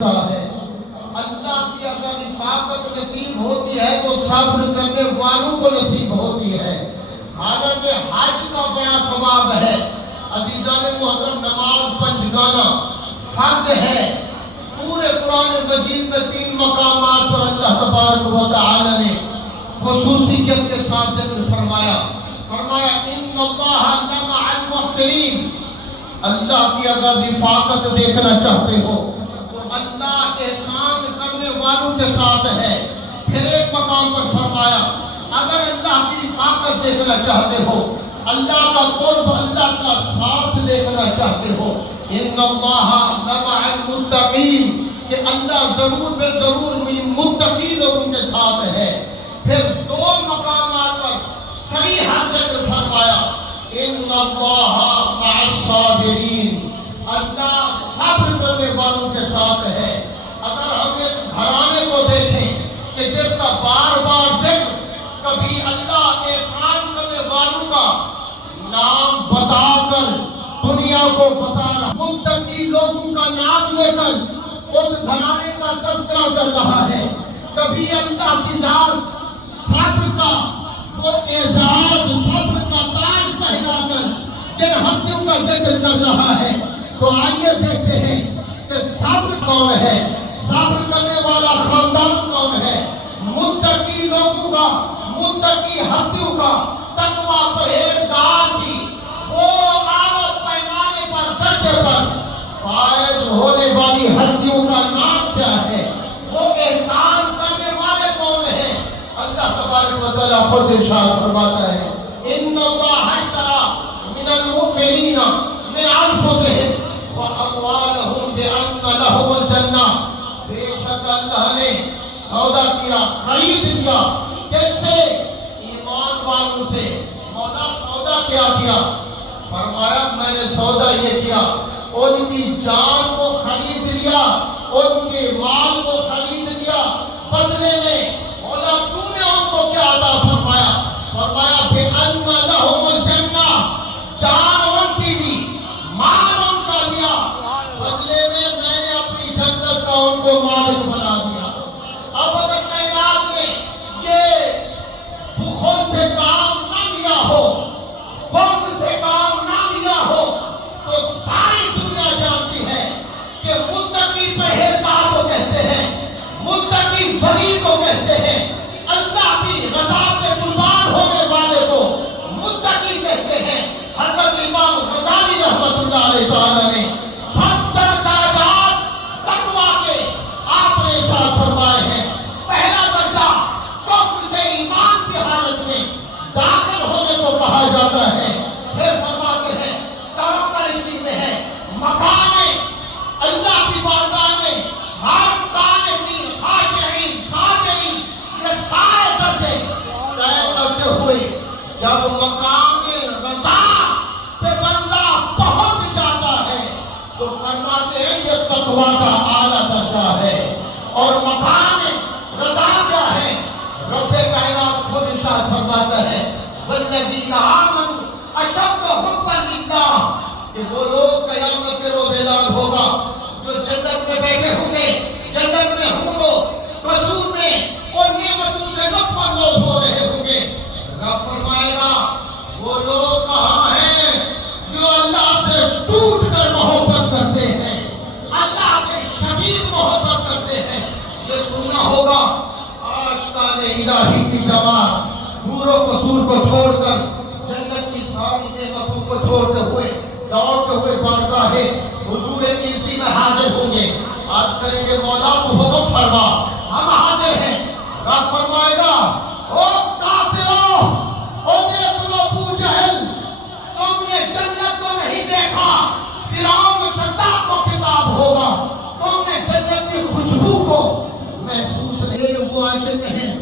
ہے۔ اللہ کی اگر رفاقت نصیب ہوتی ہے تو صبر کرنے والوں کو نصیب ہوتی ہے۔ حالانکہ حج کا بڑا ثواب ہے۔ عزیزان محترم، نماز پنجگانہ فرض ہے۔ پورے قرآن مجید میں 3 مقامات پر اللہ تبارک و تعالی نے خصوصیت کے ساتھ ذکر فرمایا۔ فرمایا ان اللہ لمع المحسنین۔ اللہ کی اگر رفاقت دیکھنا چاہتے ہو تو اللہ احسان کرنے والوں کے ساتھ ہے۔ پھر ایک مقام پر فرمایا اگر اللہ کی رفاقت دیکھنا چاہتے ہو، اللہ کا قرب، اللہ کا ساتھ دیکھنا چاہتے ہو، ان اللہ لمع المتقین، کہ اللہ ضرور بے ضرور متقی لوگوں کے ساتھ ہے۔ پھر 2 مقامات پر صریح ذکر فرمایا ان اللہ مع الصابرین، اللہ صبر کرنے والوں کے ساتھ ہے۔ اگر ہم اس گھرانے کو دیکھیں کہ جس کا بار بار ذکر کبھی اللہ احسان کرنے والوں کا نام بتا کر دنیا کو بتا رہا، متقی لوگوں کا نام لے کر اس گھرانے کا تذکرہ کر رہا ہے، کبھی اللہ کی ذات صبر کا وہ اعزاز، صبر کا تاج پہنا کر جن ہستیوں کا ذکر کر رہا ہے۔ تو آئیے دیکھتے ہیں کہ صبر کون ہے، صبر کرنے والا خاندان کون ہے، متقی لوگوں کا، متقی ہستیوں کا، تقویٰ پرہیزگار کی وہ عادت پیمانے پر، درجے پر فائز ہونے والی ہستیوں کا نام کیا ہے، وہ احسان کرنے والے کون ہیں؟ اللہ تبارک و تعالیٰ خود ارشاد فرماتا ہے ان اللہ اشتری من المؤمنین من انفسہم واموالہم بان لہم الجنہ، بے شک اللہ نے سودا کیا، خرید لیا، کیسے؟ ایمان والوں سے۔ مولا سودا کیا کیا؟ فرمایا میں نے سودا یہ کیا، ان کی جان کو خرید لیا، ان کے مال کو خرید لیا، بدلے میں مولا تو نے ان کو کیا عطا فرمایا؟ فرمایا بِأَنَّ لَهُمُ الْجَنَّةَ، جان ان کی دی، مال ان کا دیا، بدلے میں نے اپنی جنت کا ان کو مالک بنا دیا۔ اب اگر کائنات نے یہ بخل سے کام نہ لیا ہو، بغض سے کام نہ لیا ہو، تو ساری دنیا جانتی ہے کہ متقی پرہیزگار کو کہتے ہیں، متقی ولی کو کہتے ہیں، اللہ کی رضا پہ قربان ہونے والے کو متقی کہتے ہیں۔ حضرت امام غزالی رحمۃ اللہ علیہ تعالیٰ نے 70 درجات تقویٰ کے آپ نے ارشاد فرمائے ہیں۔ پہلا درجہ کفر سے ایمان کی حالت میں داخل ہونے کو کہا جاتا ہے۔ پھر فرماتے ہیں کام پر اسی میں ہے، مقام اللہ کی بارگاہ میں ہر قانتین، خاشعین، ساجدین، یہ سارے درجے طے کرتے ہوئے جب مقام رضا پہ بندہ پہنچ جاتا ہے تو فرماتے ہیں یہ تقویٰ کا اعلیٰ درجہ ہے۔ اور مقام رضا کیا ہے؟ رب کائنات خود ارشاد فرماتا ہے والذین آمنوا اشد حبا للہ، کہ وہ لوگ قیامت کے روز اعلان ہوگا جو جنت میں بیٹھے ہوں گے، جنت میں ہوں گے، قصور میں اور نعمتوں سے لطف اندوز ہو رہے ہوں گے۔ رب فرمائے گا وہ لوگ کہاں ہیں جو اللہ سے ٹوٹ کر محبت کرتے ہیں، اللہ سے شدید محبت کرتے ہیں؟ یہ سننا ہوگا آشقان الہی کی جماعت نور و قصور کو چھوڑ کر، جنت کی ساری نعمتوں کو چھوڑتے ہوئے، دوڑتے ہوئے بارگاہ حضور عزتی میں حاضر ہوں گے۔ آج کریں گے مولا تو حکم فرما، ہم حاضر ہیں۔ رب فرمائے گا او کافروں، او دیکھ لو ابو جہل، تم نے جنت کو نہیں دیکھا، فرعون شداد کو خطاب ہوگا، تم نے جنت کی خوشبو کو محسوس نہیں۔ وہ عائشہ کہیں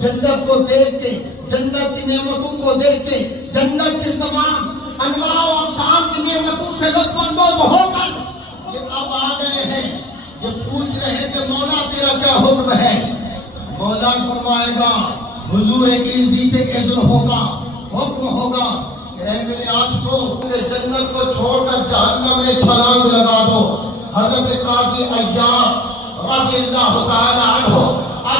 جنت کو دیکھ کے، جنت کی نعمتوں کو دیکھ کے، جنت کی تمام انواع و اقسام کی نعمتوں سے لطف اندوز ہو کر یہ اب آ گئے ہیں، یہ پوچھ رہے ہیں کہ مولا تیرا کیا حکم ہے؟ مولا فرمائے گا حضور عزتی سے اذن ہوگا، حکم ہوگا کہ اے میرے عاشقوں، جنت کو چھوڑ کر جہنم میں چھلانگ لگا دو۔ حضرت قاضی عیاض رضی اللہ تعالی